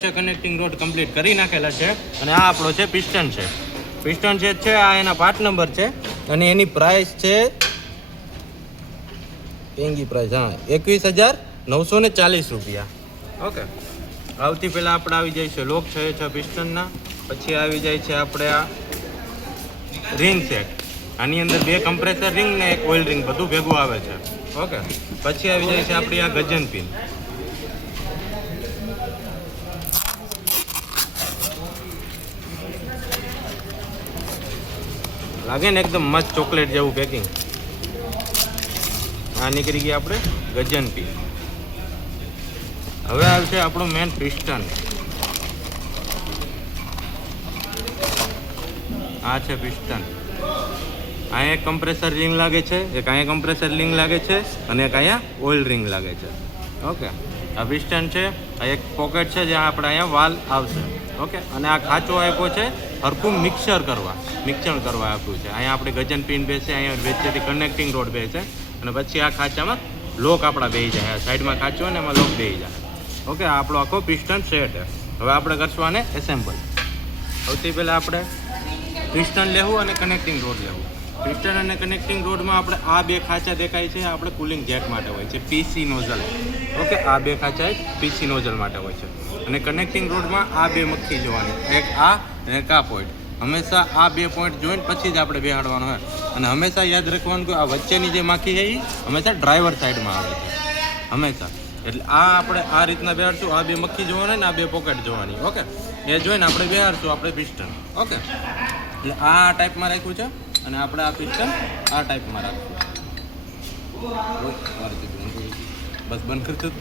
Connecting road complete કરી નાખેલા છે અને આ આપણો છે પિસ્ટન છે. પિસ્ટન છે આ એના પાર્ટ નંબર છે અને એની પ્રાઇસ છે પેંગી પ્રાઇસ 21,940 રૂપિયા. ઓકે, આવતી પહેલાં આપણે આવી જાય છે લોક છે પિસ્ટનના. પછી આવી જાય છે આપણે આ રિંગ સેટ. આની અંદર 2 કમ્પ્રેસર રિંગ ને 1 ઓઇલ રિંગ બધું ભેગું આવે છે. ઓકે, પછી આવી જાય છે આપણી આ ગજન પિન. લાગે ને એકદમ મસ્ત ચોકલેટ જેવું પેકિંગ. આ નીકળી ગઈ આપણે ગજન પિન. હવે આવશે આપણું મેન પિસ્ટન. આ છે પિસ્ટન. અહીંયા એક કમ્પ્રેસર રિંગ લાગે છે, એક અહીંયા કમ્પ્રેસર રિંગ લાગે છે અને એક અહીંયા ઓઇલ રિંગ લાગે છે. ઓકે, આ પિસ્ટન છે. આ એક પોકેટ છે જ્યાં આપણે અહીંયા વાલ આવશે. ઓકે, અને આ ખાંચો આપ્યો છે હરખું મિક્સર કરવા આપ્યું છે. અહીંયા આપણે ગજન પિન બેસે, અહીંયા વચ્ચેથી કનેક્ટિંગ રોડ બેસે અને પછી આ ખાંચામાં લોક આપણા બેસી જાય. આ સાઈડમાં ખાંચો ને એમાં લોક બેસી જાય. ઓકે, આ આપણો આખો પિસ્ટન સેટ છે. હવે આપણે કરશું આને એસેમ્બલ. સૌથી પહેલાં આપણે પિસ્ટન લેવું અને કનેક્ટિંગ રોડ લેવું. પિસ્ટન અને કનેક્ટિંગ રોડમાં આપણે આ 2 ખાંચા દેખાય છે, આપણે કુલિંગ જેટ માટે હોય છે, પીસી નોઝલ. ઓકે, આ 2 ખાંચા પીસી નોઝલ માટે હોય છે. અને કનેક્ટિંગ રોડમાં આ 2 મખ્ખી જોવાની, એક આ અને એક આ પોઈન્ટ. હંમેશા આ 2 પોઈન્ટ જોઈને પછી જ આપણે બેહાડવાનું હોય. અને હંમેશા યાદ રાખવાનું કે આ વચ્ચેની જે માખી છે એ હંમેશા ડ્રાઈવર સાઈડમાં આવે છે હંમેશા. એટલે આ આપણે આ રીતના બેહાડશું. આ 2 મખ્ખી જોવાની ને આ 2 પોકેટ જોવાની. ઓકે, એ જોઈને આપણે બેહાડશું આપણે પિસ્ટન. ઓકે, એટલે આ ટાઈપમાં રાખ્યું છે અને આપણે આ પિસ્ટન આ ટાઈપમાં રાખશું. બસ બંધ કરતું.